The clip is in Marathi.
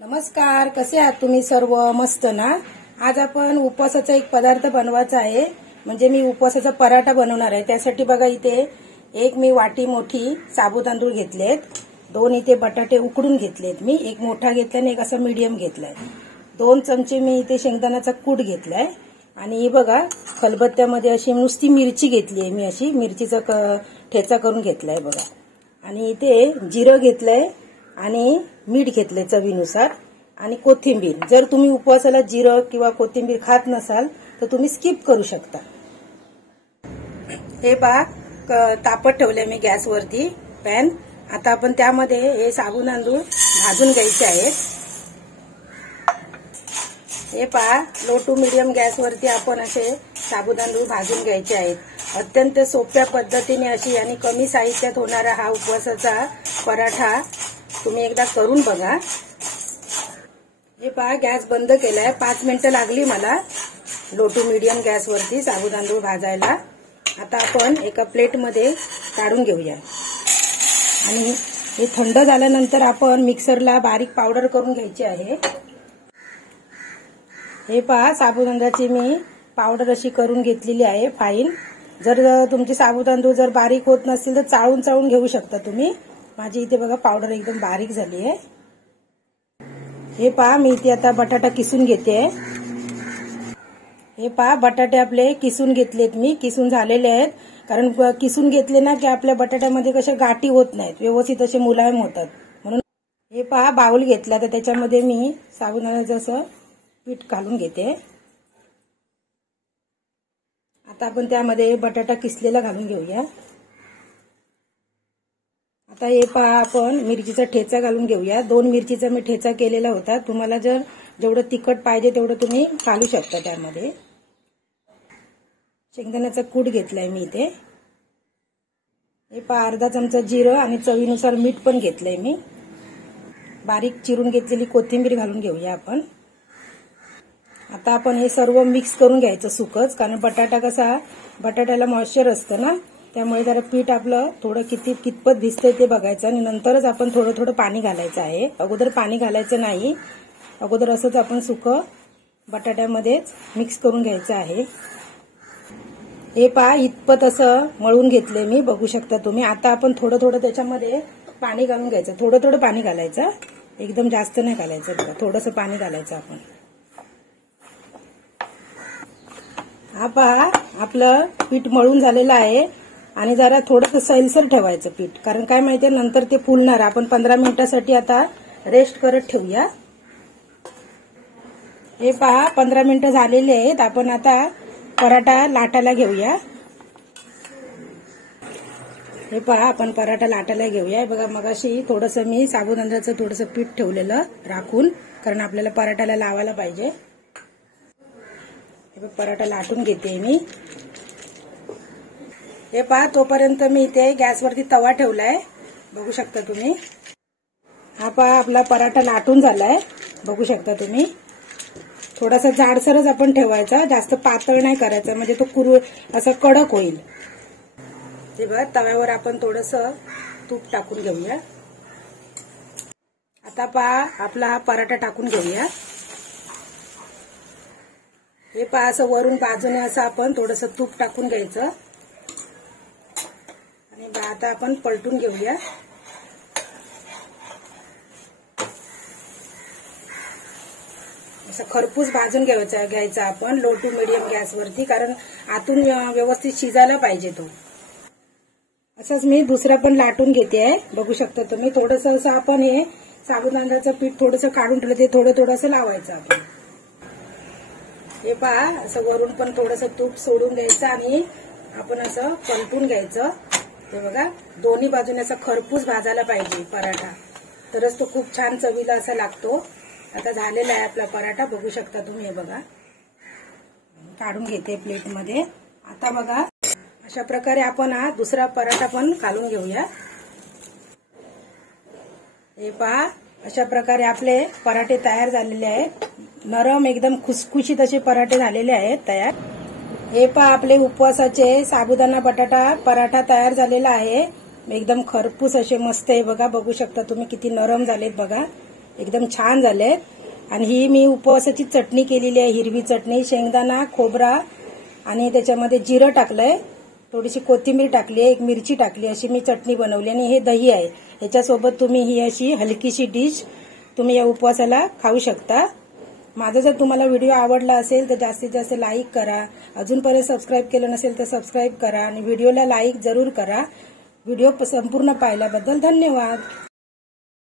नमस्कार, कसे आहात तुम्ही सर्व? मस्त ना? आज आपण उपवासाचा एक पदार्थ बनवायचा आहे, म्हणजे मी उपवासाचा पराठा बनवणार आहे। त्यासाठी बघा इथे एक मी वाटी मोठी साबुदाणा तांदूळ घेतलेत, दोन इथे बटाटे उकडून घेतलेत मी, एक मोठा घेतला आणि एक असा मीडियम घेतलाय, 2 चमचे मी इथे शेंगदाण्याचा कूट घेतलाय आणि हे बघा खलबत्त्यामध्ये अशी नुसती मिरची घेतली आहे मी, अशी मिरचीचा ठेचा करून घेतलाय बघा। आणि इथे जिरं घेतलंय आणि मीठ घेतलंय चवीनुसार आणि कोथिंबीर। जर तुम्ही उपवासाला जिरं किंवा कोथिंबीर खात नसाल तर तुम्ही स्किप करू शकता। हे पहा तापत ठेवले मी गॅसवरती पॅन। आता आपण त्यामध्ये हे साबुदाणा तांदूळ भाजून घ्यायचे आहेत। हे पहा लो टू मीडियम गॅसवरती आपण असे साबुदाणा तांदूळ भाजून घ्यायचे आहेत। अत्यंत सोप्या पद्धतीने अशी आणि कमी साहित्यात होणारा हा उपवासाचा पराठा तुम्ही एकदा करून बघा। हे पहा गॅस बंद केलाय, 5 मिनिटं लागली मला लो टू मीडियम गॅसवरती साबुदाणा तांदूळ भाजायला। आता आपण एका प्लेटमध्ये काढून घेऊया आणि हे थंड झाल्यानंतर आपण मिक्सरला बारीक पावडर करून घ्यायची आहे। हे पहा साबुदाण्याची मी पावडर अशी करून घेतलेली आहे फाईन। जर तुमचे साबुदाणा तांदूळ जर बारीक होत नसतील तर चाळून घेऊ शकता तुम्ही। माझी इथे बघा पावडर एकदम बारीक झाली आहे। हे पहा मी इथे आता बटाटा किसून घेते। हे पहा बटाटे आपले किसून घेतलेत मी, किसून झालेले आहेत, कारण किसून घेतले ना की आपल्या बटाट्यामध्ये कशा गाठी होत नाहीत, व्यवस्थित असे मुलायम होतात म्हणून। हे पहा बाउल घेतला तर त्याच्यामध्ये मी साबुदाण्याचं असं पीठ घालून घेते। आता आपण त्यामध्ये बटाटा किसलेला घालून घेऊया। आता हे पहा आपण मिरचीचा ठेचा घालून घेऊया। 2 मिरचीचा मी ठेचा केलेला होता, तुम्हाला जर जेवढं तिखट पाहिजे तेवढं तुम्ही घालू शकता त्यामध्ये। शेंगदाण्याचा कूट घेतलाय मी इथे। हे पहा अर्धा चमचा जिरं आणि चवीनुसार मीठ पण घेतलंय मी। बारीक चिरून घेतलेली कोथिंबीर घालून घेऊया आपण। आता आपण हे सर्व मिक्स करून घ्यायचं सुकच, कारण बटाटा कसा बटाट्याला मॉइश्चर असतं ना, त्यामुळे जरा पीठ आपलं थोडं कितपत भिजतंय ते बघायचं आणि नंतरच आपण थोडं पाणी घालायचं आहे। अगोदर पाणी घालायचं नाही, अगोदर असंच आपण सुकं बटाट्यामध्येच मिक्स करून घ्यायचं आहे। हे पहा इतपत असं मळून घेतले मी, बघू शकता तुम्ही। आता आपण थोडं त्याच्यामध्ये पाणी घालून घ्यायचं, थोडं पाणी घालायचं, एकदम जास्त नाही घालायचं बघा, थोडंसं पाणी घालायचं आपण। हा पहा आपलं पीठ मळून झालेलं आहे आणि जरा थोडंसं सैलसर ठेवायचं पीठ, कारण काय माहितीये नंतर ते फुलणार। आपण 15 मिनिटांसाठी आता रेस्ट करत ठेवूया। हे पहा 15 मिनिटं झालेले आहेत, आपण आता पराठा लाटायला घेऊया। हे पहा आपण पराठा लाटायला घेऊया। बघा मगाशी थोडंसं मी साबुदाण्याचं थोडंसं पीठ ठेवलेलं राखून, कारण आपल्याला पराठ्याला लावायला पाहिजे। पराठा लाटून घेते मी। हे पहा तोपर्यंत मी इथे गॅसवरती तवा ठेवलाय, बघू शकता तुम्ही। हा पहा आपला पराठा लाटून झालाय, बघू शकता तुम्ही। थोडासा जाडसरच आपण ठेवायचा, जास्त पातळ नाही करायचा, म्हणजे तो असा कडक होईल। ते बघा तव्यावर आपण थोडंसं तूप टाकून घेऊया। आता पहा आपला हा पराठा टाकून घेऊया। हे पहा असं वरून बाजूने असं आपण थोडंसं तूप टाकून घ्यायचं आणि आता आपण पलटून घेऊया। असं खरपूस भाजून घ्यायचा आपण लो टू मीडियम गॅसवरती, कारण आतून व्यवस्थित शिजायला पाहिजे तो। असंच मी दुसरा पण लाटून घेते आहे, बघू शकता तुम्ही। थोडंसं असं आपण हे साबुदाण्याचं पीठ थोडंसं काढून ठेवलं, ते थोडं लावायचं आपण। हे पहा असं वरून पण थोडंसं तूप सोडून द्यायचं आणि आपण असं पलटून घ्यायचं। हे बघा दोन्ही बाजूने असं खरपूस भाजायला पाहिजे पराठा, तरच तो खूप छान चवीला असा लागतो। आता झालेला आहे आपला पराठा, बघू शकता तुम्ही। हे बघा काढून घेते प्लेटमध्ये। आता बघा अशा प्रकारे आपण हा दुसरा पराठा पण घालून घेऊया। हे पहा अशा प्रकारे आपले पराठे तयार झालेले आहेत, नरम एकदम खुसखुशीत असे पराठे झालेले आहेत तयार। हे पहा आपले उपवासाचे साबुदाणा बटाटा पराठा तयार झालेला आहे, एकदम खरपूस असे मस्त आहे बघा, बघू शकता तुम्ही किती नरम झालेत बघा। एकदम छान झाले। आणि ही मी उपवासाची चटणी केलेली आहे, हिरवी चटणी, शेंगदाणा, खोबरा आणि त्याच्यामध्ये जिरं टाकलंय, थोडीशी कोथिंबीर टाकली आहे, एक मिरची टाकली, अशी मी चटणी बनवली। आणि हे दही आहे, याच्यासोबत तुम्ही ही अशी हलकीशी डिश तुम्ही या उपवासाला खाऊ शकता। माझा जर तुम्हाला व्हिडिओ आवडला असेल तर जास्तीत जास्त लाईक करा, अजूनपर्यंत सबस्क्राईब केलं नसेल तर सबस्क्राईब करा आणि व्हिडिओला लाईक जरूर करा। व्हिडिओ संपूर्ण पाहिल्याबद्दल धन्यवाद।